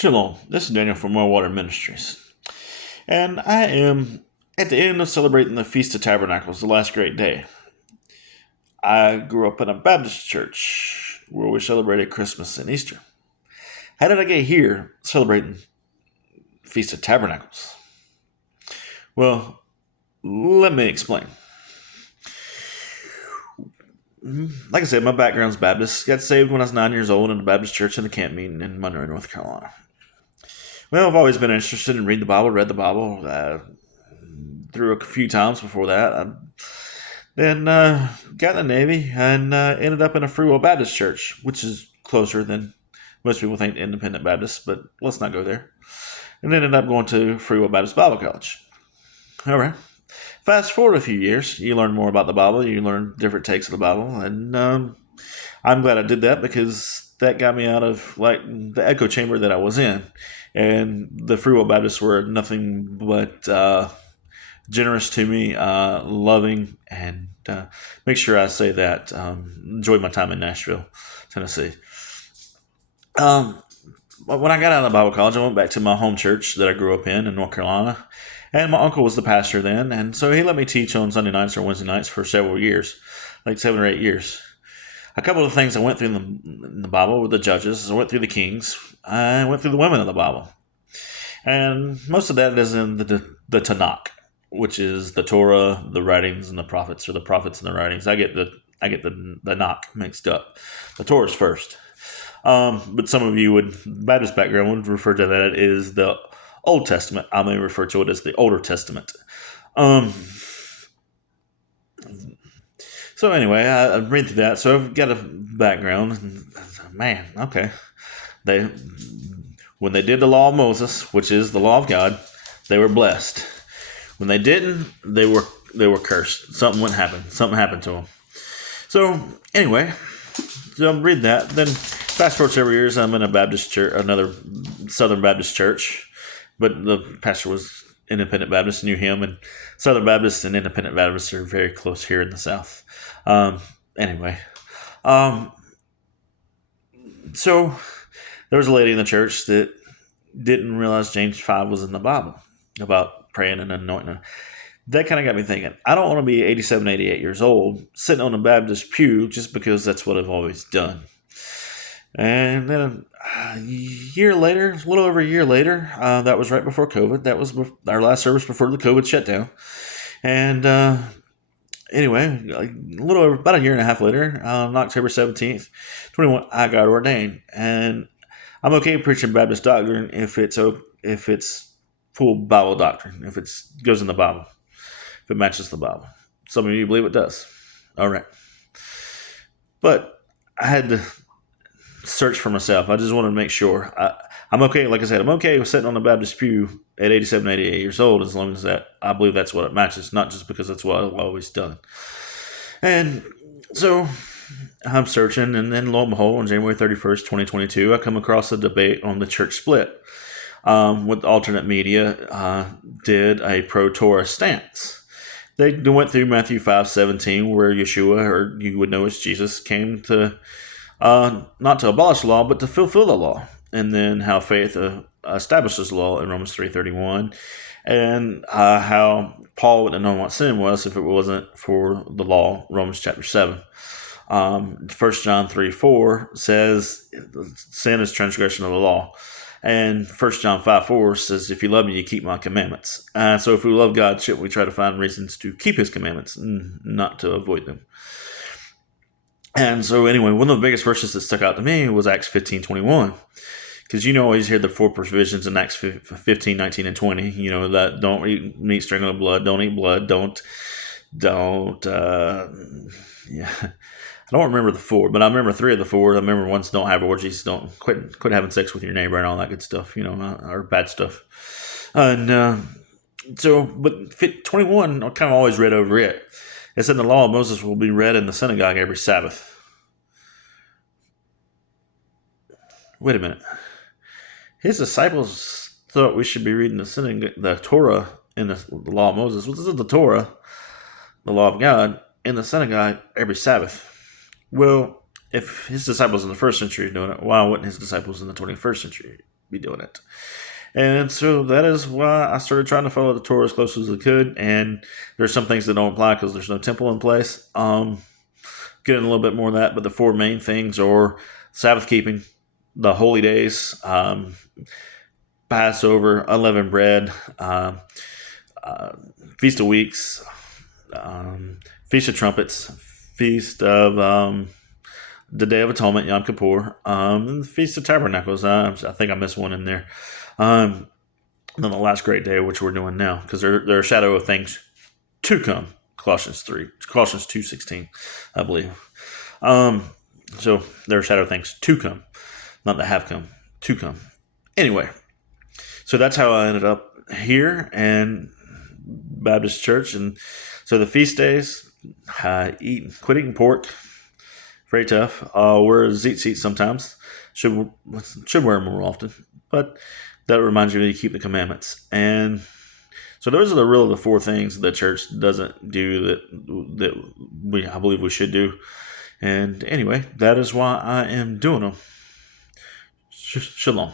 Shalom, this is Daniel from Well Water Ministries, and I am at the end of celebrating the Feast of Tabernacles, the last great day. I grew up in a Baptist church where we celebrated Christmas and Easter. How did I get here celebrating Feast of Tabernacles? Well, let me explain. Like I said, my background's Baptist. Got saved when I was 9 years old in a Baptist church in the camp meeting in Monroe, North Carolina. Well, I've always been interested in reading the Bible, read the Bible through a few times before that. Then got in the Navy and ended up in a Free Will Baptist church, which is closer than most people think Independent Baptist, but let's not go there. And ended up going to Free Will Baptist Bible College. All right. Fast forward a few years, you learn more about the Bible, you learn different takes of the Bible, and I'm glad I did that because that got me out of like the echo chamber that I was in. And the Free Will Baptists were nothing but generous to me, loving, and make sure I say that. Enjoyed my time in Nashville, Tennessee. When I got out of Bible college, I went back to my home church that I grew up in North Carolina. And my uncle was the pastor then, and so he let me teach on Sunday nights or Wednesday nights for several years, like 7 or 8 years. A couple of things I went through in the Bible were the Judges. I went through the Kings. I went through the women of the Bible. And most of that is in the Tanakh, which is the Torah, the writings, and the prophets, or the prophets and the writings. I get the Tanakh mixed up. The Torah's first. But some of you with Baptist background would refer to that as the Old Testament. I may refer to it as the Older Testament. So anyway, I read through that. So I've got a background. Man, okay. When they did the law of Moses, which is the law of God, they were blessed. When they didn't, they were cursed. Something wouldn't happen. Something happened to them. So anyway, so I'm reading that. Then fast forward several years, I'm in a Baptist church, another Southern Baptist church. But the pastor was Independent Baptist, knew him, and Southern Baptist and Independent Baptists are very close here in the South. Anyway, so there was a lady in the church that didn't realize James 5 was in the Bible about praying and anointing. That kind of got me thinking, I don't want to be 87, 88 years old sitting on a Baptist pew just because that's what I've always done. And then a year later, a little over a year later, that was right before COVID. That was our last service before the COVID shutdown. And anyway, a little over about a year and a half later, on October 17th, 21, I got ordained. And I'm okay preaching Baptist doctrine if it's full Bible doctrine, if it goes in the Bible, if it matches the Bible. Some of you believe it does. All right. But I had to search for myself. I just wanted to make sure. I'm okay, like I said, I'm okay with sitting on the Baptist pew at 87, 88 years old as long as that I believe that's what it matches, not just because that's what I've always done. And so I'm searching, and then lo and behold, on January 31st, 2022, I come across a debate on the church split. With alternate media, did a pro-Torah stance. They went through Matthew 5:17, where Yeshua, or you would know as Jesus, came to not to abolish the law, but to fulfill the law. And then how faith establishes law in Romans 3:31, and how Paul wouldn't have known what sin was if it wasn't for the law, Romans chapter 7. 1 John 3:4 says sin is transgression of the law. And 1 John 5:4 says, if you love me, you keep my commandments. So if we love God, shouldn't we try to find reasons to keep his commandments and not to avoid them? And so anyway, one of the biggest verses that stuck out to me was Acts 15:21. Because you always hear the 4 provisions in Acts 15, 19, and 20. You know, that don't eat meat strangled with blood, don't eat blood, don't, yeah. I don't remember the 4, but I remember 3 of the 4. I remember one's don't have orgies, don't quit having sex with your neighbor and all that good stuff, you know, or bad stuff. And so, but 21, I kind of always read over it. It said the law of Moses will be read in the synagogue every Sabbath. Wait a minute. His disciples thought we should be reading the Torah in the law of Moses. Well, this is the Torah, the law of God, in the synagogue every Sabbath. Well, if his disciples in the first century are doing it, why wouldn't his disciples in the 21st century be doing it. And so that is why I started trying to follow the Torah as close as I could. And there's some things that don't apply because there's no temple in place. Getting a little bit more of that, but the four main things are Sabbath keeping, the holy days, Passover, unleavened bread, Feast of Weeks, Feast of Trumpets, Feast of the Day of Atonement, Yom Kippur, and the Feast of Tabernacles. I think I missed one in there. And then the last great day, which we're doing now, because they're a shadow of things to come. Colossians 2:16, I believe. So they're a shadow of things to come, not that have come, to come. Anyway, so that's how I ended up here and Baptist Church. And so the feast days, quit eating pork. Very tough. Wear zit seats sometimes. Should wear them more often. But that reminds you to keep the commandments. And so those are the four things the church doesn't do that I believe we should do. And anyway, that is why I am doing them. Shalom.